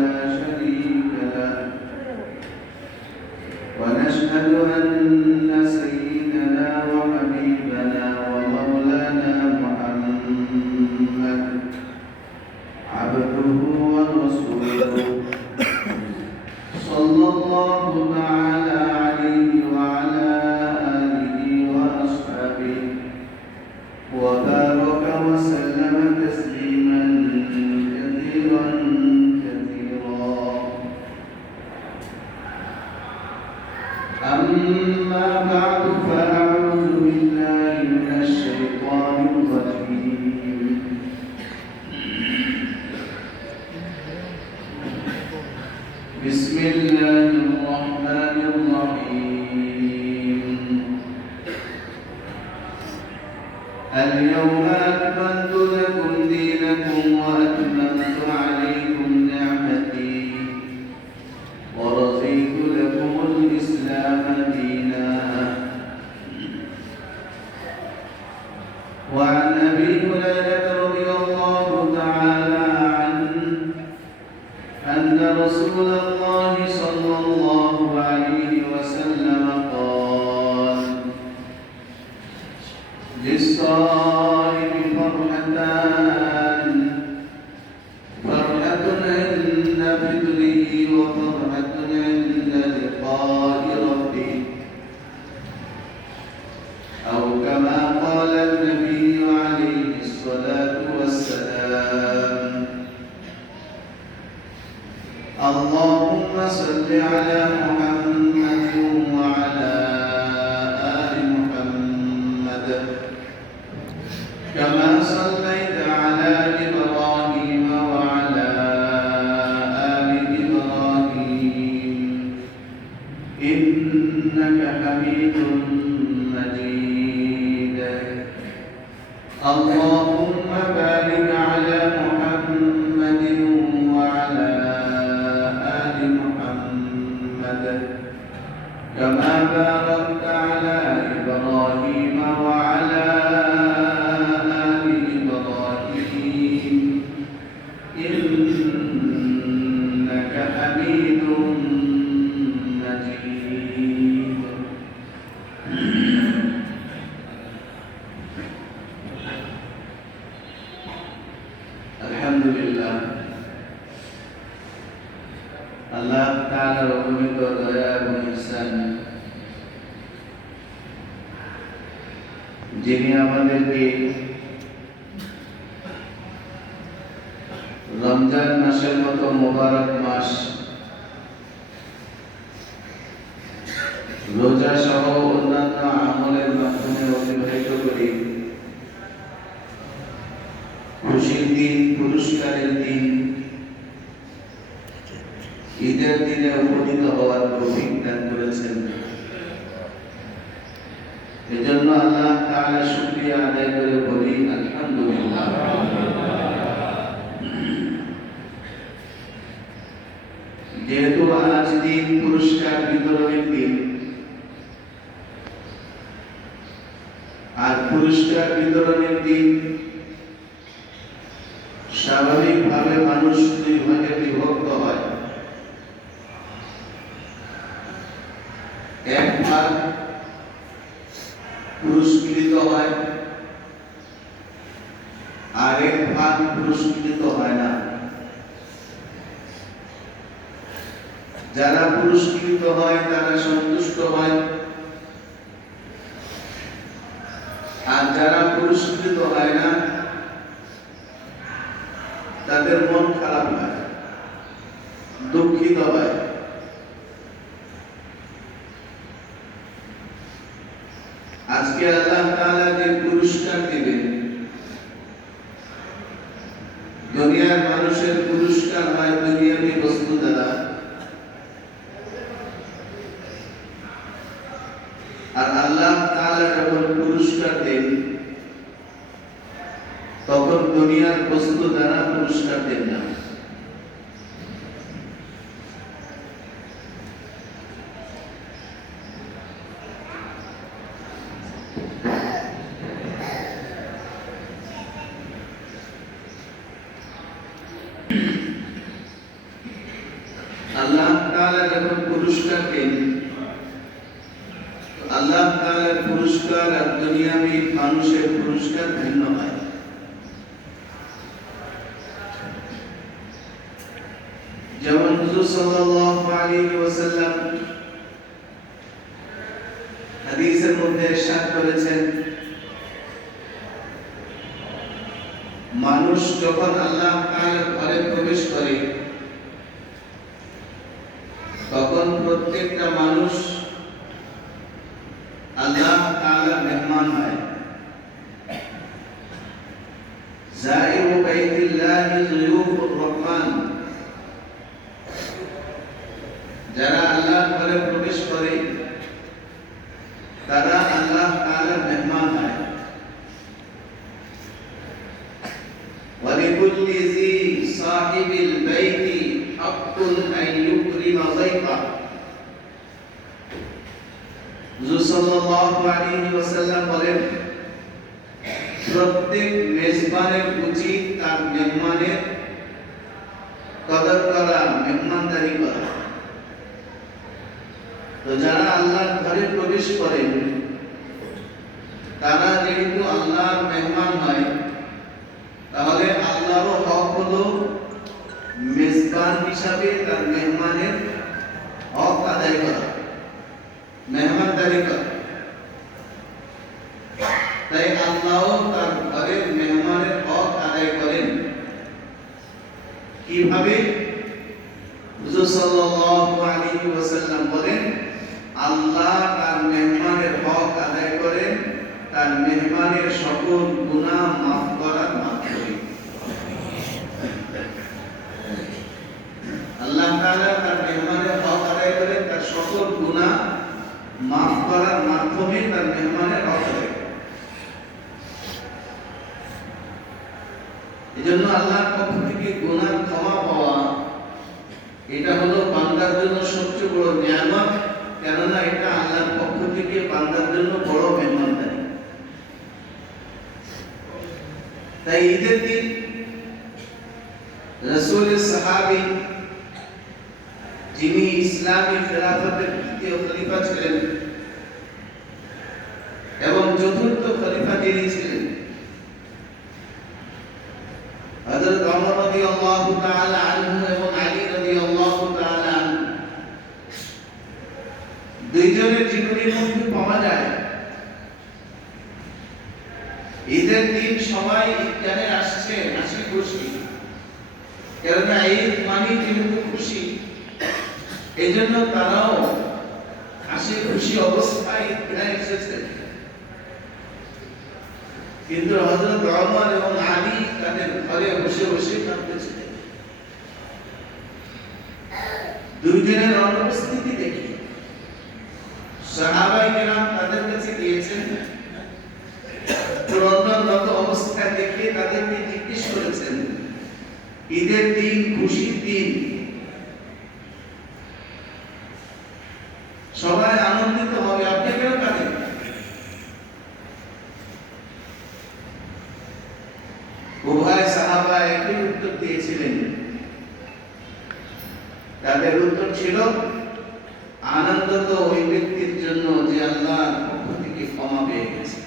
لا شريك له ونشهد أن سيدنا وحبيبنا ومولانا محمد عبده ورسوله صلى الله تعالى عليه وعلى آله وأصحابه وبارك وسلم تسليما كثيرا كثيرا. أما بعد فأعوذ بالله من الشيطان الرجيم. بسم الله الرحمن الرحيم. اليوم أكملت لكم دينكم وأتممت عليكم نعمتي ورضيت لكم الإسلام دينا. وعن أبي هريرة رضي الله تعالى عنه أن رسول الله صلى الله عليه وسلم قال: للصائم فرحتان، فرحة عند فطره وفرحة عند لقاء ربه، أو كما قال النبي عليه الصلاة والسلام. اللهم صل على محمد وعلى آل محمد كما صليت على إبراهيم وعلى آل إبراهيم إنك حميد مجيد. اللهم بارك على محمد وعلى آل محمد كما باركت على إبراهيم وعلى آل إبراهيم إنك حميد مجيد. الحمد لله আল্লাহ তাআলার অগণিত দয়া এবং ইহসান, যিনি আমাদেরকে রমজান মাসের মতো মোবারক মাস রোজা সহ অন্যান্য আমলের মাধ্যমে অতিবাহিত করি। খুশির দিন, পুরস্কারের দিন, ঈদের দিনে উপনীত হওয়ার তৌফিক দান করেছেন। এজন্য আল্লাহ তাআলা শুকরিয়া আদায় করে বলি আলহামদুলিল্লাহ। যেহেতু আজ দিন পুরস্কার বিতরণের দিন, আর পুরস্কার বিতরণের দিন স্বাভাবিকভাবে মানুষ দুই ভাগে বিভক্ত হয়। এক ভাগ পুরস্কৃত হয়, আর এক ভাগ পুরস্কৃত হয় না। যারা পুরস্কৃত হয় তারা সন্তুষ্ট হয়, আর যারা পুরস্কৃত হয় না তাদের মন খারাপ হয়, দুঃখিত হয়। আজকে আল্লাহ তাআলা যে পুরস্কার দিবেন, দুনিয়ার মানুষের পুরস্কার হয় দুনিয়াবী বস্তু দ্বারা, আর আল্লাহ তাআলা যখন পুরস্কার দেন তখন দুনিয়ার বস্তু দ্বারা পুরস্কার দেন না। আল্লাহ তাআলা যখন পুরস্কার দেন, আল্লাহ তাআলার পুরস্কার আর দুনিয়াবি মানুষের পুরস্কার ভিন্ন হয়। যেমন হুজুর সাল্লাল্লাহু আলাইহি ওয়াসাল্লাম হাদিসের মধ্যে ইরশাদ করেছেন, মানুষ যখন আল্লাহ তাআলার ঘরে প্রবেশ করে তখন প্রত্যেকটা মানুষ আল্লাহ তাআলার মেহমান হয়। যায়িরু বাইতিল্লাহি যুয়ুফুর রহমান, যারা আল্লাহর ঘরে প্রবেশ করে তারা আল্লাহ তাআলার মেহমান হয়। ওয়া লিকুল্লি জি সাহিবিল বাইতি হাক্কুন আন ইউকরিমা যায়ফা। হুজুর সাল্লাল্লাহু আলাইহি ওয়াসাল্লাম বলেন, প্রত্যেক মেজবানের উচিত তার মেহমানের কদর করা, মেহমানদারি করা। তো যারা আল্লাহর ঘরে প্রবেশ করেন তারা যেহেতু আল্লাহর মেহমান হয়, তাহলে আল্লাহরও হক হলো মেজবান হিসাবে তার মেহমানের হক আদায় করা, মেহমানদারি করা। তাই আল্লাহও তার ঘরের মেহমানের হক আদায় করেন। কিভাবে? হুজুর সাল্লাল্লাহু আলাইহি ওয়াসাল্লাম বলেন, আল্লাহ তার মেহমানের হক আদায় করেন তার মেহমানের সকল গুনাহ মাফ করার মাধ্যমে। আল্লাহ তাআলা তার মেহমানের হক আদায় করেন তার সকল গুনাহ মাফ করার মাধ্যমে, তার মেহমানের হক আদায় করেন। এজন্য আল্লাহর পক্ষ থেকে গুনাহ ক্ষমা পাওয়া, এটা হলো বান্দার জন্য সবচেয়ে বড় নিয়ামত। কেননা এটা আল্লাহর পক্ষ থেকে বান্দার জন্য বড় মেহমানদারি। তাই ঈদের দিন রাসূলের সাহাবী, যিনি ইসলামী খেলাফতের তৃতীয় খলিফা ছিলেন এবং চতুর্থ খলিফা যিনি ছিলেন, হযরত ওমর রাদিয়াল্লাহু তাআলা আনহু এবং আলী রাদিয়াল্লাহু তাআলা আনহু, দুইজনের জীবনের মধ্যে পাওয়া যায় ঈদের দিন সবাই ঈদগাহে আসছে হাসি খুশি। কেননা ঈদ মানে যেহেতু খুশি, এই জন্য তারাও হাসি খুশি অবস্থায় ঈদগাহে এসেছে। কিন্তু হযরত ওমর এবং আলী তাদের ঘরে বসে বসে কাঁদতেছিলেন। দুইজনের অনুপস্থিতি দেখে সাহাবায়ে কেরাম তাদের কাছে গিয়েছেন, ক্রন্দনরত অবস্থায় দেখে তাদেরকে জিজ্ঞেস করেছেন, ঈদের দিন, খুশির দিন, সবাই আনন্দিত হবে, আপনি কেন কাঁদেন? উভয় সাহাবা একই উত্তর দিয়েছিলেন। তাদের উত্তর ছিল, আনন্দ তো ওই ব্যক্তির জন্য যে আল্লাহর পক্ষ থেকে ক্ষমা পেয়ে গেছে।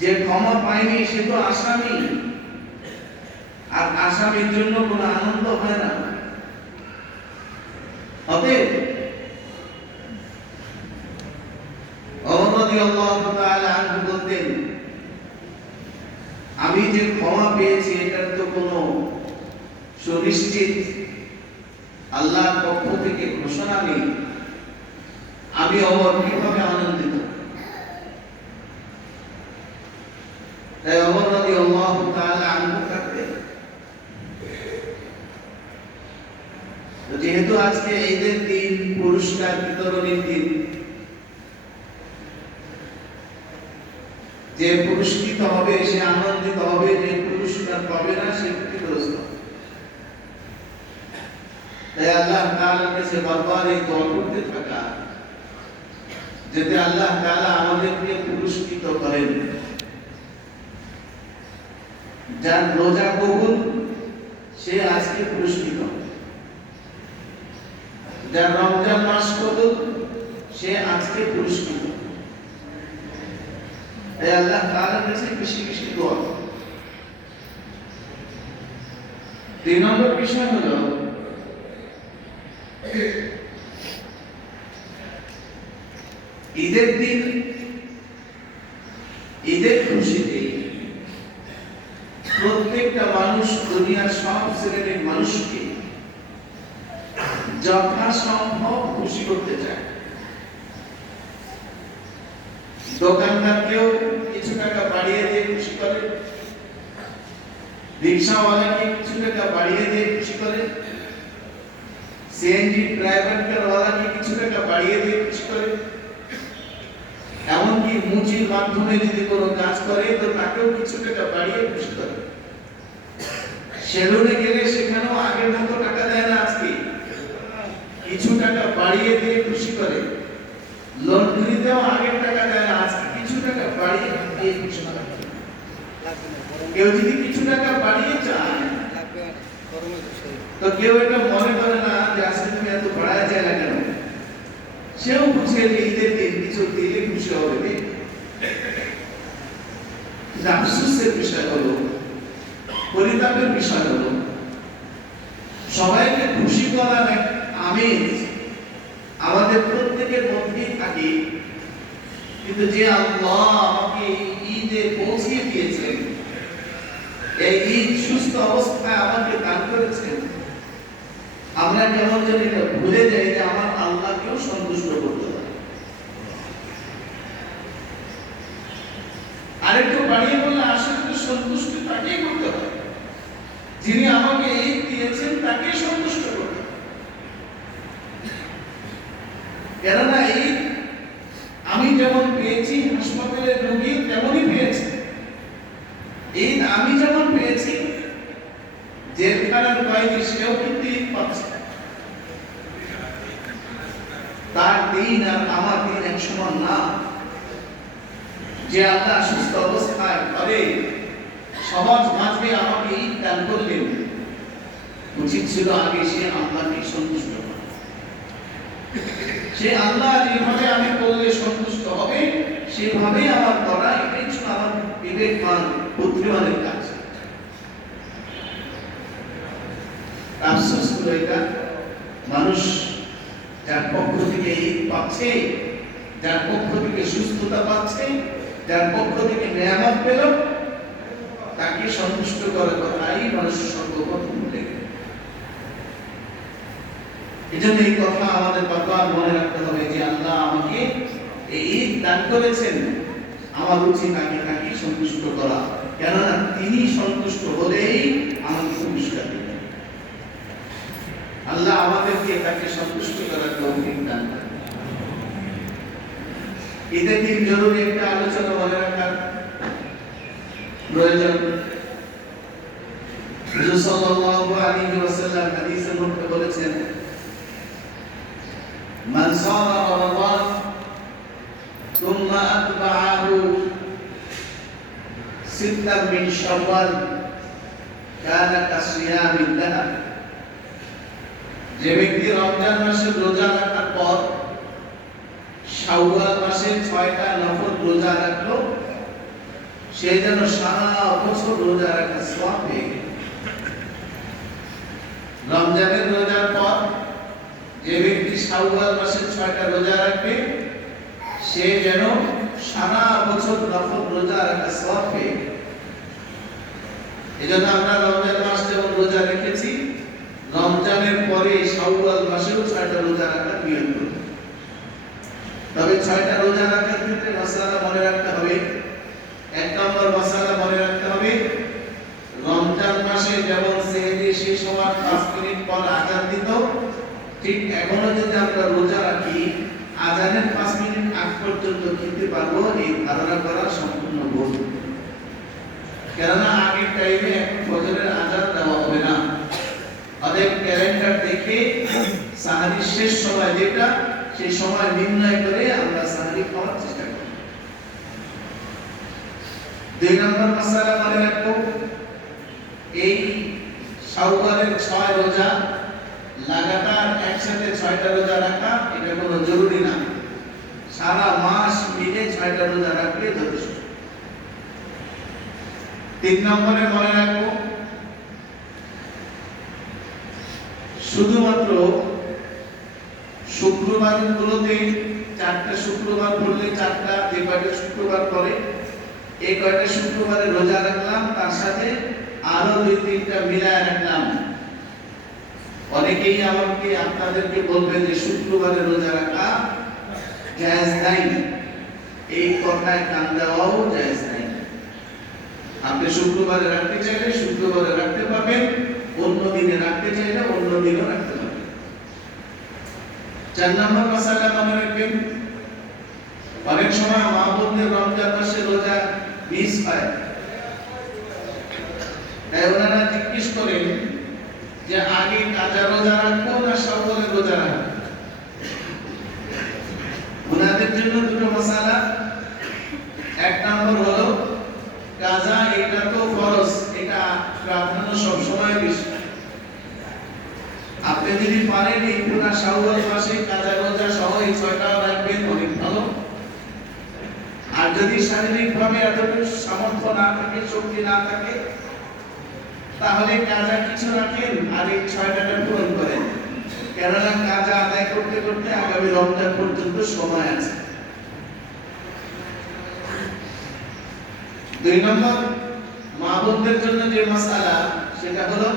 যে ক্ষমা পায়নি সে তো আসামি, আর আসামির জন্য কোনো আনন্দ হয় না। অতএব ওমর রাদিয়াল্লাহু তাআলা আনহু বলতেন, আমি যে ক্ষমা পেয়েছি এটার তো কোনো সুনিশ্চিত আল্লাহর পক্ষ থেকে ঘোষণা নেই, আমি ওমর কিভাবে আনন্দিত? তাই ওমর রাদিয়াল্লাহু তাআলা আনহু থাকতেন। যেহেতু আজকে ঈদের দিন, পুরস্কার বিতরণের দিন, যে পুরস্কৃত হবে সে আনন্দিত হবে, যে পুরস্কার পাবে না সে ক্ষতিগ্রস্ত। তাই আল্লাহ তাআলার কাছে বারবার এই দোয়া করতে থাকা, যাতে আল্লাহ তাআলা আমাদেরকে পুরস্কৃত করেন। যার রোজা কবুল সে আজকে পুরস্কৃত। যার রমজান মাস কবুল সে আজকে পুরস্কৃত। তাই আল্লাহ তাআলার কাছে বেশি বেশি দোয়া। 3 নম্বর বিষয় হলো ঈদের দিন ঈদের খুশিতে প্রত্যেকটা মানুষ দুনিয়ার সব শ্রেণীর মানুষকে যথাসম্ভব খুশি করতে চায়। দোকানদারকেও কিছু টাকা বাড়িয়ে দিয়ে খুশি করে, রিক্সাওয়ালাকে কিছু টাকা বাড়িয়ে দিয়ে খুশি করে, সিএনজি প্রাইভেট কারওয়ালাকে কিছু টাকা বাড়িয়ে দিয়ে খুশি করে, এমনকি মুচির মাধ্যমে যদি কোনো কাজ করে তো তাকেও কিছু টাকা বাড়িয়ে খুশি করে। সেলুনে গেলে সেখানেও আগের মতো টাকা দেয় না, আজকে কিছু টাকা বাড়িয়ে দিয়ে খুশি করে। লন্ড্রিতেও আগের টাকা দেয় না, আজকে কিছু টাকা বাড়িয়ে দিয়ে খুশি করে। কেউ যদি কিছু টাকা বাড়িয়ে চায় তো কেউ এটা মনে করে না যে আজকে তুমি এত বাড়ায় যায় না কেন, সেও বুঝে যে ঈদের দিন কিছু দিলে খুশি হবে। আফসোসের বিষয় হলো, পরিতাপের বিষয় হলো, সবাইকে খুশি করার এক আমেজ আমাদের প্রত্যেকের মধ্যেই থাকে, কিন্তু যে আল্লাহ আমাকে ঈদে পৌঁছিয়ে দিয়েছেন, এই ঈদ সুস্থ অবস্থায় আমাকে দান করেছেন, আমরা কেমন যেন এটা ভুলে যাই যে আমার আল্লাহকেও সন্তুষ্ট করতে হবে। আরেকটু বাড়িয়ে বললে আসলে তো সন্তুষ্ট তাকেই করতে হবে, যিনি আমাকে ঈদ দিয়েছেন তাকে সন্তুষ্ট করতে হবে। কেননা ঈদ আমি যেমন পেয়েছি, হাসপাতালের রোগী তেমনই পেয়েছে। ঈদ আমি যেমন পেয়েছি, জেলখানার কয়েদি সেও কিন্তু ঈদ পাচ্ছে। তার দিন আর আমার দিন এক সমান না। যে আল্লাহ সুস্থ অবস্থায় ঘরে সমাজ মাঝে আমাকে ঈদ দান করলেন, উচিত ছিল আগে সে আল্লাহকে সন্তুষ্ট করা। সে আল্লাহ যেভাবে আমি করলে সন্তুষ্ট হবে সেভাবেই আমার করা, এটাই ছিল আমার বিবেকবান বুদ্ধিমানের কাজ। আফসোস হলো এটা, মানুষ যার পক্ষ থেকে ঈদ পাচ্ছে, যার পক্ষ থেকে সুস্থতা পাচ্ছে, যার পক্ষ থেকে নেয়ামত পেল, তাকে সন্তুষ্ট করার কথাই মানুষ সর্বপ্রথম ভুলে গেল। এজন্য এই কথা আমাদের বারবার মনে রাখতে হবে যে আল্লাহ আমাকে এই ঈদ দান করেছেন, আমার উচিত তাকে সন্তুষ্ট করা, কেননা তিনি সন্তুষ্ট হলেই আমাকে পুরস্কার দিবেন। আল্লাহ আমাদেরকে তাকে সন্তুষ্ট করার তৌফিক দান করেন। ঈদের দিন জরুরি একটা আলোচনা মনে রাখার প্রয়োজন। রাসূল সাল্লাল্লাহু আলাইহি ওয়াসাল্লাম হাদিসের মধ্যে বলেছেন, মান সামা রমাদান থুম্মা আতবাআহু সিত্তান মিন শাওয়াল কানা কাসিয়ামিল দাহর। যে ব্যক্তি রমজান মাসে রোজা রাখার পর শাওয়াল মাসে 6টা নফল রোজা রাখলো, সে যেন সারা বছর রোজা রাখার সওয়াব পেয়ে গেল। রমজানের রোজার পর যে ব্যক্তি শাওয়াল মাসে 6টা রোজা রাখবে, সে যেন সারা বছর নফল রোজা রাখার সওয়াব পেয়ে গেল। এজন্য আমরা রমজান মাস যেমন রোজা রেখেছি, রমজানের পরে শাওয়াল মাসেও 6টা রোজা রাখার নিয়ম করব। তবে 6টা রোজা রাখার ক্ষেত্রে মাসআলা মনে রাখতে হবে। 1 নম্বর মাসআলা মনে রাখতে হবে, রমজান মাসে যেমন সেহরি শেষ হওয়ার 5 মিনিট পর আযান দিত, ঠিক এখনো যদি আমরা রোজা রাখি আযানের 5 মিনিট আগ পর্যন্ত খেতে পারবো, এই ধারণা করা সম্পূর্ণ ভুল। কেননা আগের টাইমে এখন ফজরের আযান দেওয়া হবে না। অতএব ক্যালেন্ডার দেখে সাহারির শেষ সময় যেটা, সেই সময় নির্ণয় করে আমরা সাহারি খাওয়ার চেষ্টা করি। 2 নম্বর মাসআলা মনে রাখবো, এই শাওয়ালের 6 রোজা লাগাতার একসাথে 6টা রোজা রাখা এটা কোনো জরুরি না, সারা মাস মিলে 6টা রোজা রাখলে যথেষ্ট। 3 নম্বরে মনে রাখবো, শুধুমাত্র শুক্রবার গুলোতে 4টা শুক্রবার পড়লে 4টা, যে কয়টা শুক্রবার পরে এই কয়টা শুক্রবারে রোজা রাখলাম, তার সাথে আরো 2-3টা মিলায় রাখলাম। অনেকেই আমাকে আপনাদেরকে বলবে যে শুক্রবারে রোজা রাখা জায়েজ নাই, এই কথায় কান দেওয়াও জায়েজ নাই। আপনি শুক্রবারে রাখতে চাইলে শুক্রবারে রাখতে পারবেন, অন্য দিনে রাখতে চাইলে অন্য দিনও রাখতে পারবেন। 4 নম্বর মাসালা মনে রাখবেন, অনেক সময় মা বোনদের রমজান মাসে রোজা মিস হয়, তাই ওনারা জিজ্ঞেস করেন যে আগে কাজা রোজা রাখবো না শাওয়ালের রোজা রাখবো। ওনাদের জন্য দুটো মাসালা। 1 নম্বর হলো কাজা, এটা তো ফরজ, এটা প্রাধান্য সব সময় বেশি। আপনি যদি পারেন এই পুরা শাওয়াল মাসে কাজা রোজা সহ এই 6টাও রাখবেন, অনেক ভালো। আর যদি শারীরিকভাবে এতটুকু সামর্থ্য না থাকে, শক্তি না থাকে, তাহলে কাজা কিছু রাখেন আর এই 6টাকে পূরণ করেন, কেননা কাজা আদায় করতে করতে আগামী রমজান পর্যন্ত সময় আছে। 2 নম্বর মা বোনদের জন্য যে মাসালা, সেটা হলো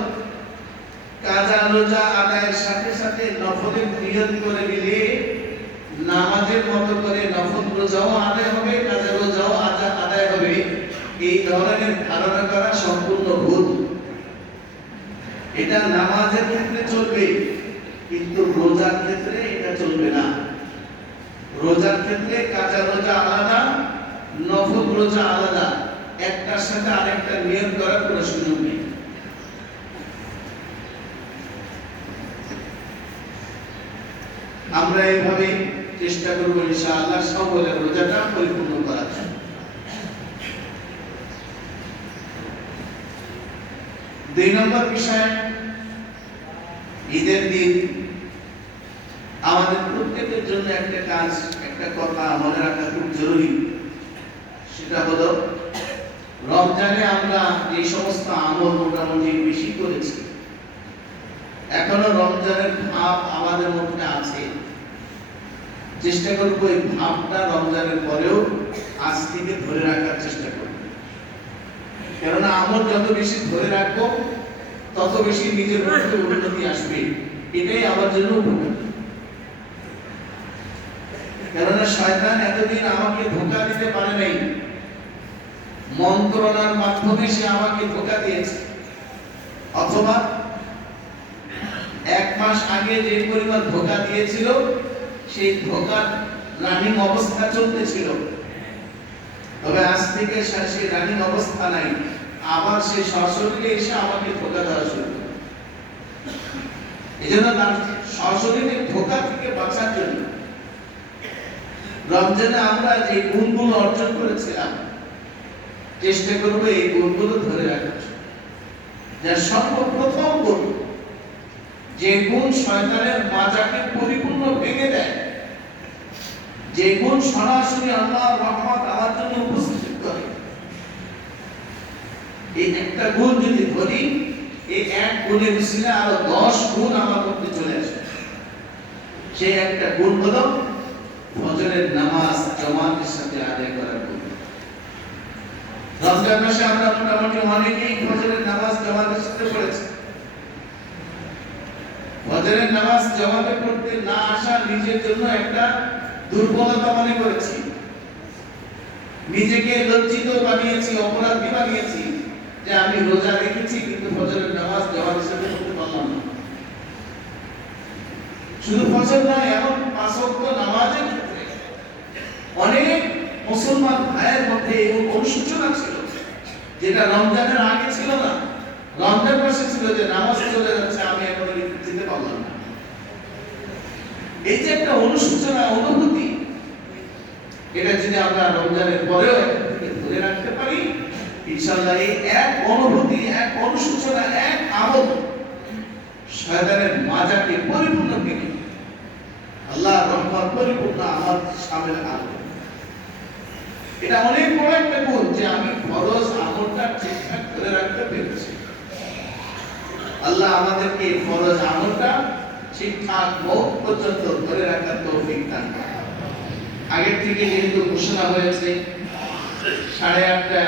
কাজা রোজা আদায়ের সাথে সাথে নফলের নিয়ত করে নিলে নামাজের মতো করে নফল রোজাও আদায় হবে, কাজা রোজাও আদায় হবে। এই ধরনের ধারণা করা সম্পূর্ণ ভুল। এটা নামাজের ক্ষেত্রে চলবে, কিন্তু রোজার ক্ষেত্রে এটা চলবে না। রোজার ক্ষেত্রে কাজা রোজা আলাদা, নফল রোজা আলাদা, একটার সাথে আরেকটা নিয়ত করার কোনো সুযোগ নেই। আমরা এইভাবে চেষ্টা করব ইনশাআল্লাহ সকলের রোজাটা পরিপূর্ণ করার জন্য। 2 নম্বর বিষয়, ঈদের দিন আমাদের প্রত্যেকের জন্য একটা কাজ, একটা কথা মনে রাখা খুব জরুরি। সেটা হলো রমজানে আমরা যে সমস্ত আমল মোটামুটি বেশি করেছি, এখনো রমজানের ভাব আমাদের মধ্যে আছে। চেষ্টা করব এই ভাবটা রমজানের পরেও আজ থেকে ধরে রাখার চেষ্টা করব, কেননা আমল যত বেশি ধরে রাখবো তত বেশি নিজের মধ্যে উন্নতি আসবে। এটাই আমার জন্য উপকার, কেননা শয়তান এতদিন আমাকে ধোঁকা দিতে পারে নাই, মন্ত্রণার মাধ্যমে সে আমাকে ধোঁকা দিয়েছে। অথবা 1 মাস আগে যে পরিমাণ ধোঁকা দিয়েছিল, সেই ধোঁকার রানিং অবস্থা চলতেছিল, তবে আজ থেকে সেই রানিং অবস্থা নাই, আবার সে সশরীরে এসে আমাকে ধোঁকা দেওয়া শুরু করে। এজন্য সশরীরে ধোঁকা থেকে বাঁচার জন্য রমজানে আমরা যে গুণগুলো অর্জন করেছিলাম, চেষ্টা করব এই গুণগুলো ধরে রাখার জন্য। যার সর্বপ্রথম গুণ, যে গুণ শয়তানের মাজাকে পরিপূর্ণ ভেঙে দেয়, যে গুণ সরাসরি আল্লাহর রহমত আমার জন্য উপস্থিত করে, এই একটা গুণ যদি ধরি, এই এক গুণের মিছিলে আরো 10 গুণ আমার মধ্যে চলে আসে। সেই একটা গুণ হলো ফজরের নামাজ জামাতের সাথে আদায় করার গুণ। রমজান মাসে আমরা মোটামুটি অনেকেই ফজরের নামাজ জামাতের সাথে পড়েছি। ফজরের নামাজ জামাতে পড়তে না আসা নিজের জন্য একটা দুর্বলতা মনে করেছি, নিজেকে লজ্জিত বানিয়েছি, অপরাধী বানিয়েছি, যে আমি রোজা রেখেছি কিন্তু ফজরের নামাজ জামাতের সাথে পড়তে পারলাম না। শুধু ফজর নয়, এমন 5 ওয়াক্ত নামাজের ক্ষেত্রে অনেক মুসলমান ভাইয়ের মধ্যে এই অনুশোচনা ছিল, যেটা রমজানের আগে ছিল না, রমজান মাসে ছিল, যে নামাজ চলে যাচ্ছে, আমি এখন যেতে পারলাম না। এই যে একটা অনুশোচনা, অনুভূতি, এটা যদি আমরা রমজানের পরেও ধরে রাখতে পারি, ইনশাআল্লাহ এই এক অনুভূতি, এক অনুশোচনা, এক আমল শয়তানের মাজাকে পরিপূর্ণ ভেঙে আল্লাহ রহমত পরিপূর্ণ আমার সামনে আলো। এটা অনেক বড় একটা গুণ যে আমি ফরজ আমলটা ঠিকঠাক করে রাখতে পেরেছি। আল্লাহ আমাদেরকে ফরজ আমলটা ঠিকঠাক মওত পর্যন্ত ধরে রাখার তৌফিক দান করেন। আগের থেকে যেহেতু ঘোষণা হয়েছে 8:30টায়